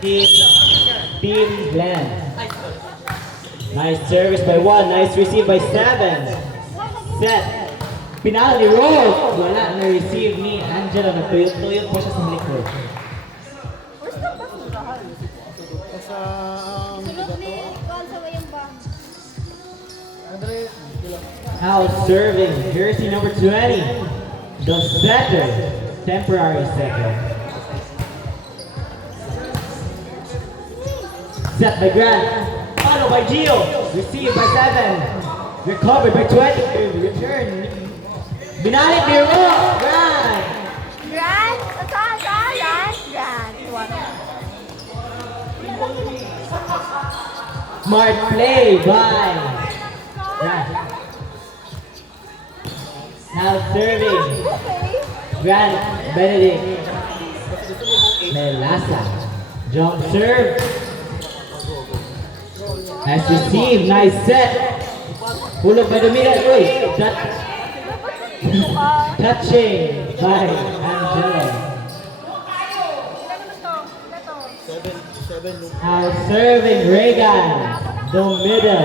Team, Team Glenn. Nice service by 1. Nice receive by 7. Set. Penalty roll. Wala na receive ni Angela. Nagtuyot-tuyot po siya sa likod. Out serving. Jersey number 20. The setter. Temporary setter. Set by Grant. Followed by Gio. Received by 7. Recovered by 20. Return. Binalik ni Ro. Grant. Grant. Smart play by Grant. Now serving. Grant Benedict. Melasa. Jump serve. Nice receive. Nice set. Pulog by Dominguez. Uy. Touching by Angela. Now serving Reagan. The middle.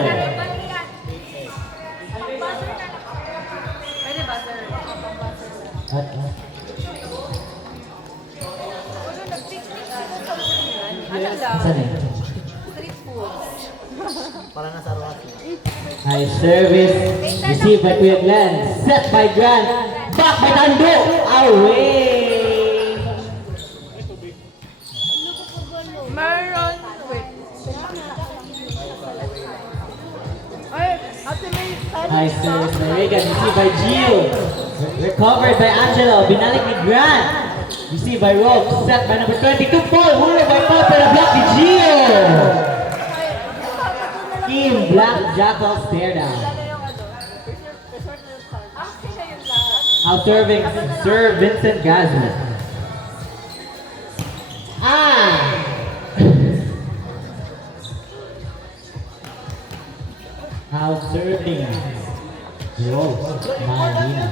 Saan eh? Para nasa Arwati. High service. Received by Kuya Glenn. Set by Grant. Back by Tando. Away. Meron. Wait. Ay, Ate May. High service by Reagan. Received by Gio. Recovered by Angelo. Binalik ni Grant. Received by Rob. Set by number 22. Paul. Hulog by Paul. Pero block ni Gio. Team Black Jackal stare down. Out serving Sir Vincent Gazman. Out serving Rose Marina.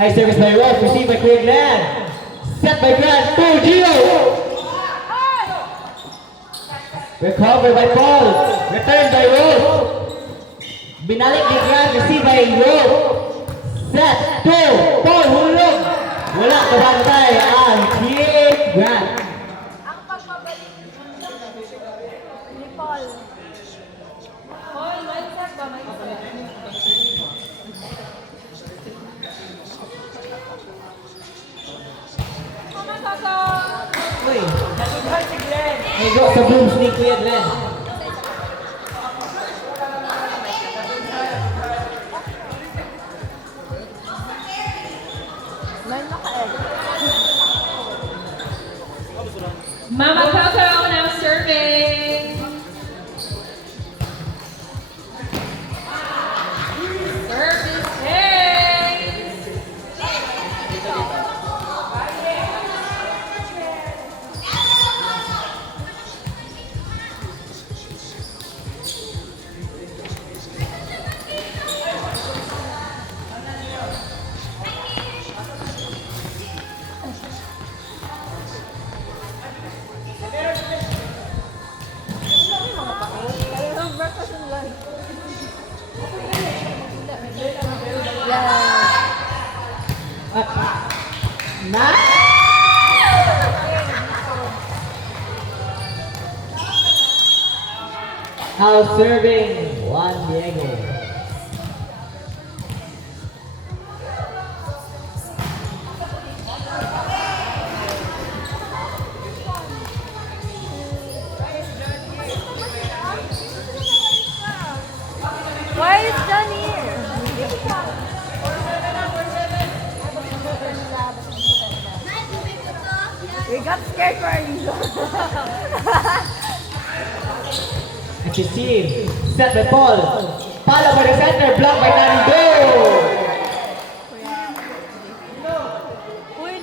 High service by Rose, received by Kuya Glenn. Set by Grant, to Gio! Recovered by Paul. Returned by Rose. Binalik ni Grant, received by Rose. Set, to Paul, hulog! Wala kabantay ang Team Grant. Ang pagbabalik ni Paul. Paul, mindset ba? Mindset. Uy, nasubuhan si Glenn. May go sa booms ni Kuya Glenn. Mama Coco now serving. Service ace. Na? House serving Juan Diego. Why is John here? We got scared for a reason. Receive. Set by Paul. Follow by the center. Block by Nando. Uy,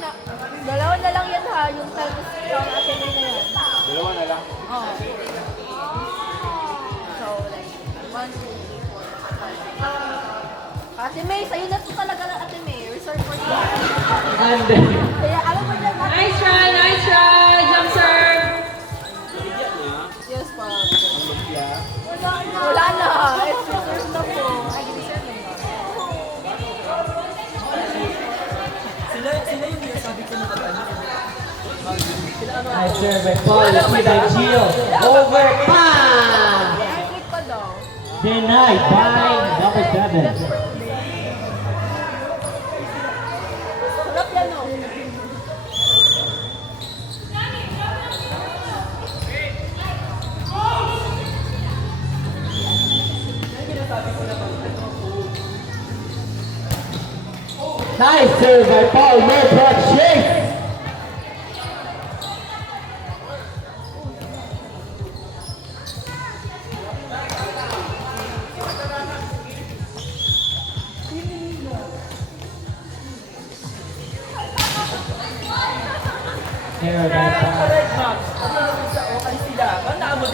dalawa na lang yan ha, yung talbos ng atin na yan. Dalawa na lang. Oo. So, like, 1, 2, 3, 4, 5. Ate May, sa'yo na to talaga ng Ate May. Reserve for you. And Kaya alam mo dyan, Ate Nice try, nice try. Jump serve. Yes, pa. Wala na. It's reserve na po. Ay, reserve na ba? Sila yung sabi ko na nice serve by Paul. Received by Gio. Over pass. Click pa daw. Denied by number 7. Sarap yan, no? Nice serve by Paul. No block chase. Error by Paul.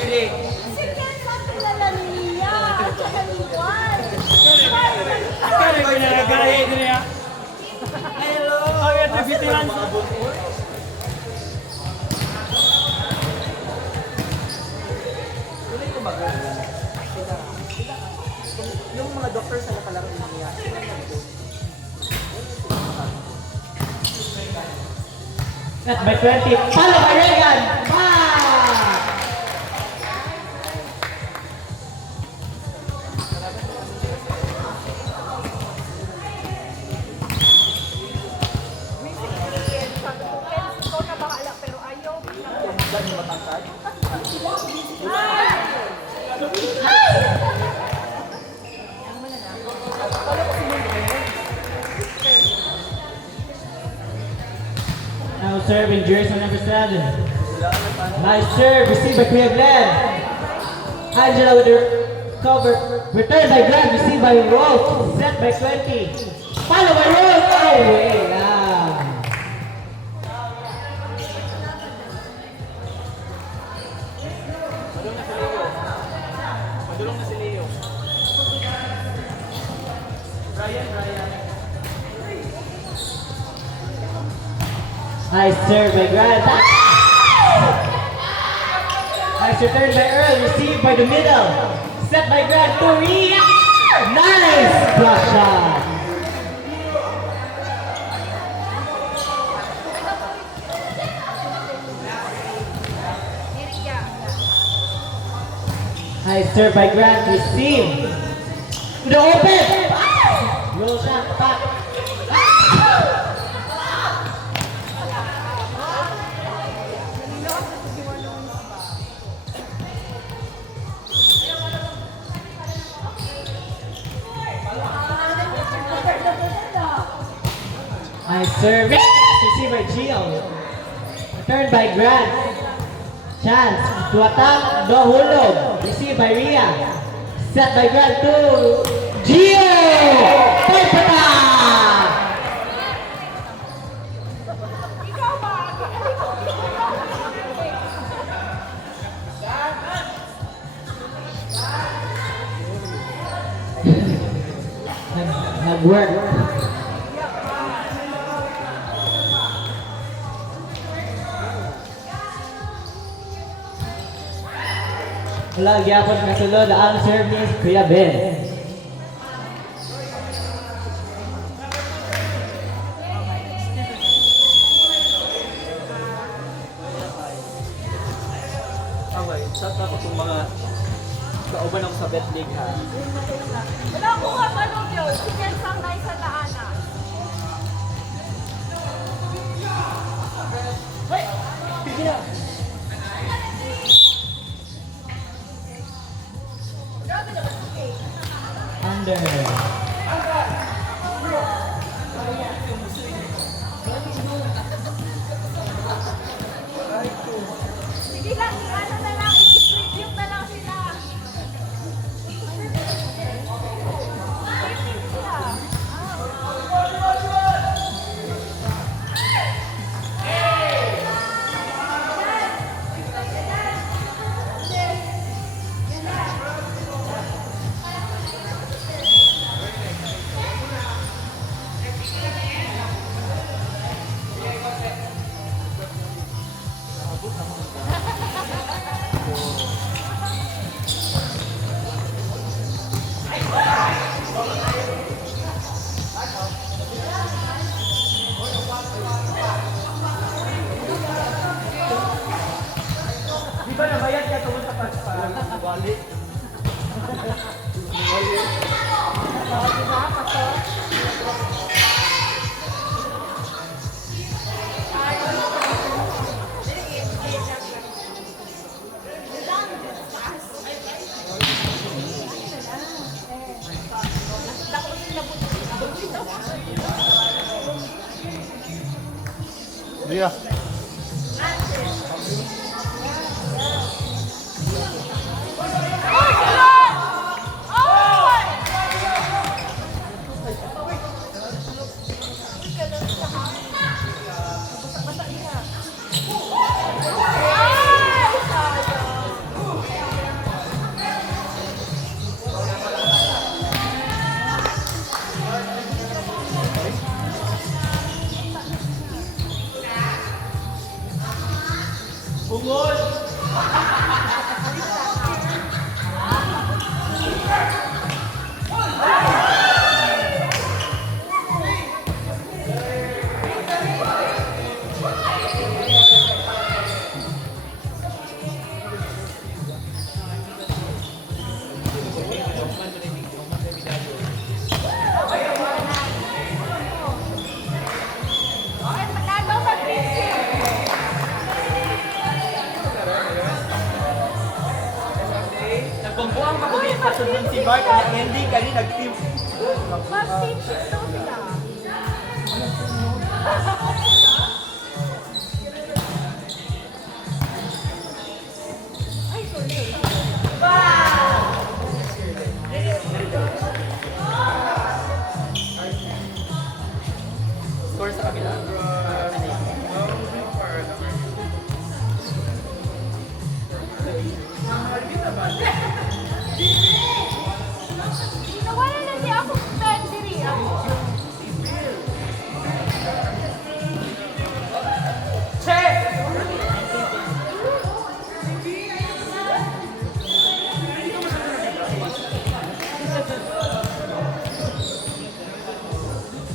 Sige, sabi na lang niya. Tsaka ni Juan. Yung mga doctor sa nakalaro niya. Set by 20. Follow by Regan. Pass. Ikaw na bahala, pero ayaw. Now serving jersey number 7. Nice serve, received by Kuya Glenn. Angela with the cover. Return by Glenn, received by Rolf. Set by 20. Follow by Rolf. Oh, way lang. Madulong na si Leo. Brian. Nice serve by Grant. Nice return by Earl, received by the middle. Set by Grant to Ria. Nice block shot. Nice serve by Grant, received. To the open. Roll shot, back. Nice serve. Received by Gio. Returned by Grant. Chance to attack the hulog. Received by Ria. Set by Grant to Gio. Pagpata! Ikaw ba? Nag-work. Wala gyapon kasulod ang serve ni Kuya Ben. Okay, shout out kung mga kauban ako sa bet league ha. Wala ko nga manong yun. Sige, sang na isa taana. Sige na! Under. Sige lang, ano na lang, i-distribute na lang sila. Mali. O, di ba? Pato. Ria. Nagpambuang pagkulit sa sunod si Mark na hindi kani nag-team. Mas teaching daw sila. Ay, sorry. Score sa kabila. Nawala na di ako spend diri.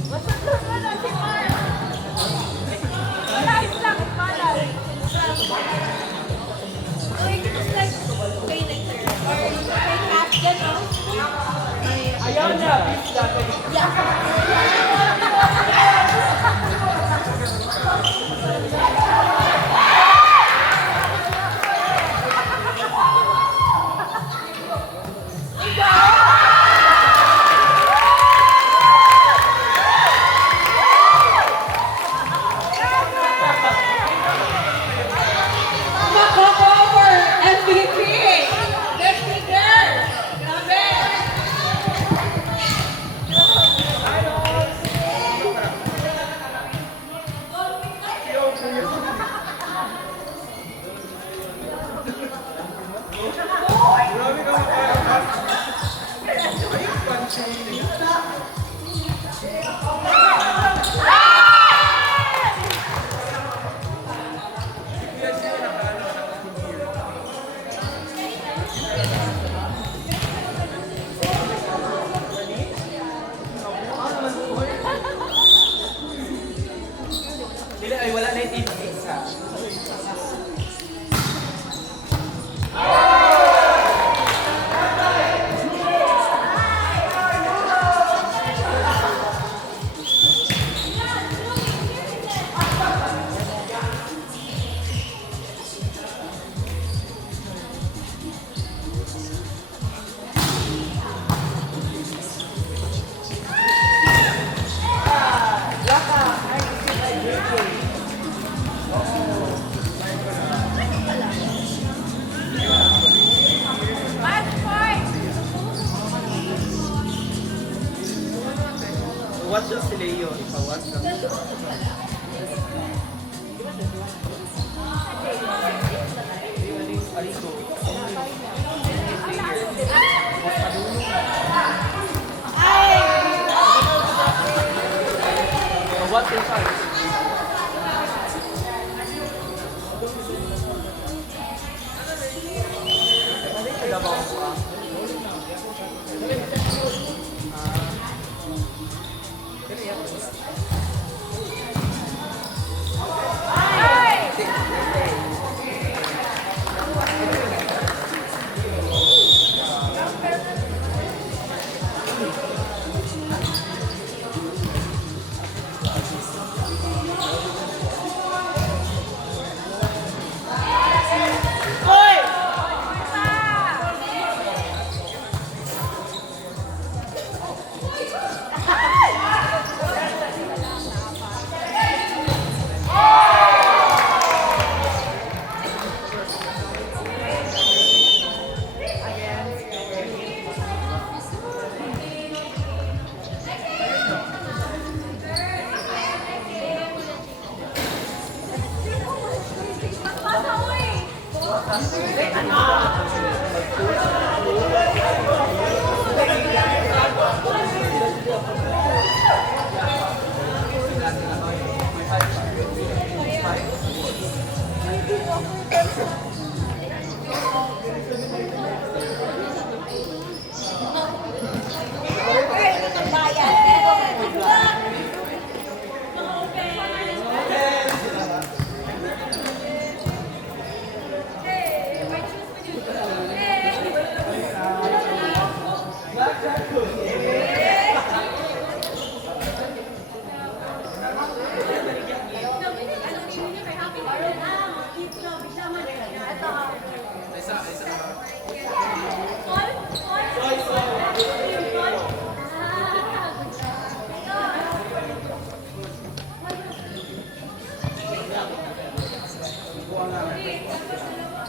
Masagod na na si Mark. Guys lang, malay. Wait, it's like, kay Nectar. Or kay Kat, gano'n. Ayaw na. Beef dapat. Makoko for MVP. Next speaker. Grabe. Dili ay wala na yung team isa. Match point. Watch yung si Leo. Ipa-watch lang. Arigo. Watch yung size. Davao ko ah. Ano?